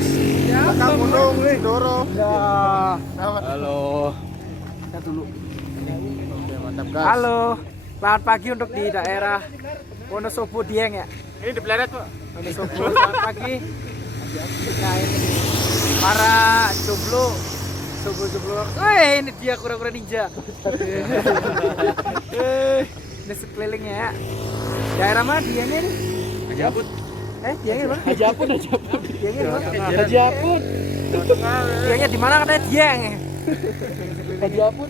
bos. Kakak Gunung Sindoro. Ya. Halo. Kita dulu. Oke, mantap gas. Halo. Selamat pagi untuk di daerah Wonosobo Dieng ya. Ini di Pleret, Pak. Wonosobo. Selamat pagi. Nah ini para jomblo. Ini dia kura-kura ninja. Ini sekelilingnya ya. Daerah mana Dieng ini? Haji Aput. Diengnya mana? Haji Aput. Diengnya di mana? Haji Aput. Diengnya di mana katanya Dieng? Haji Aput,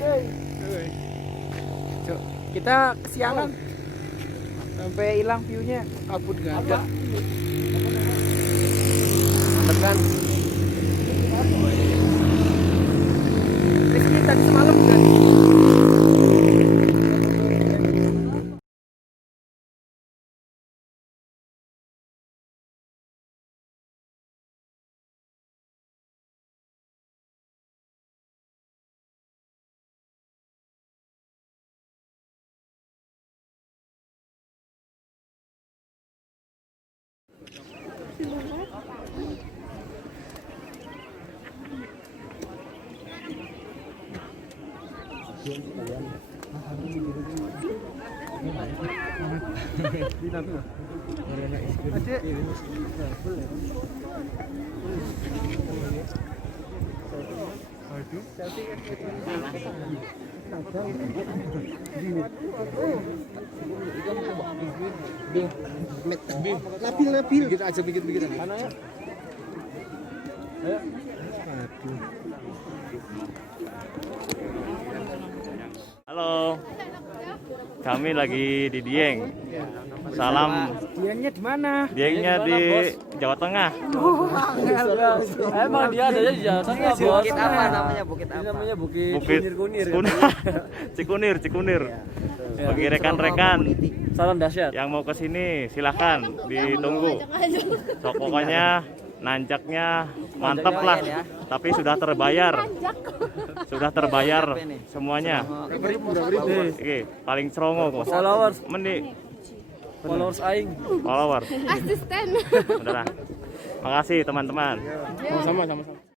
Cuk, kita kesiangan sampai hilang view-nya. Aput enggak ada. Mantap kan? Rizky tadi semalam kan? Nabil. Bikin aja bikin. Mana ya? Ayo. Halo, kami lagi di Dieng. Salam. Diengnya di mana? Diengnya di Jawa Tengah. Emang dia ada di Jawa Tengah, Bos. Bukit apa namanya? Bukit Ini apa? namanya Bukit Bukit Kunir. Cikunir. Bagi rekan-rekan Salam dahsyat. yang mau ke sini silahkan ditunggu. Pokoknya nanjaknya mantap lah. Tapi sudah terbayar. Sudah terbayar semuanya. Oke, paling cerongo kok. Followers aing. Followers. Asisten. Udah lah. Makasih teman-teman. Sama-sama.